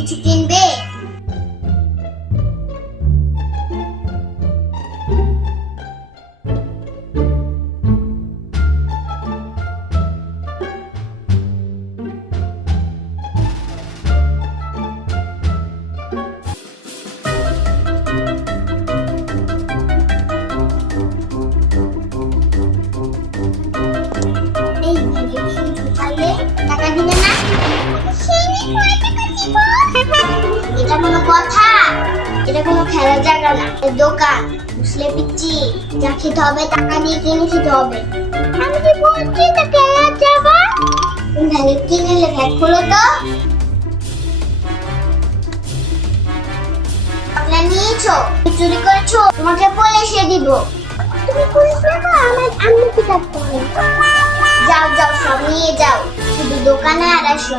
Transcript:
কিছু কিনবে? এই দেখি ঢুকালে টাকা দিবে না? এটা কোনো কথা? এটা কোনো খেলার জায়গা না, এটা দোকান। বুঝলে পিচ্ছি, যা খেতে হবে টাকা দিয়ে কিনে খেতে হবে। আমি কি বলছি এটা খেলার জায়গা? তুমি ভ্যালেট কিনে নিলে ভ্যাট খোলো তো। আপনার নিয়েছো, চুরি করেছো, তোমাকে পুলিশে দিব। তুমি পুলিশ দেবো? আমার আম্মু কি করতে হবে? যাও যাও, সব নিয়ে যাও, শুধু দোকানে আর আসো।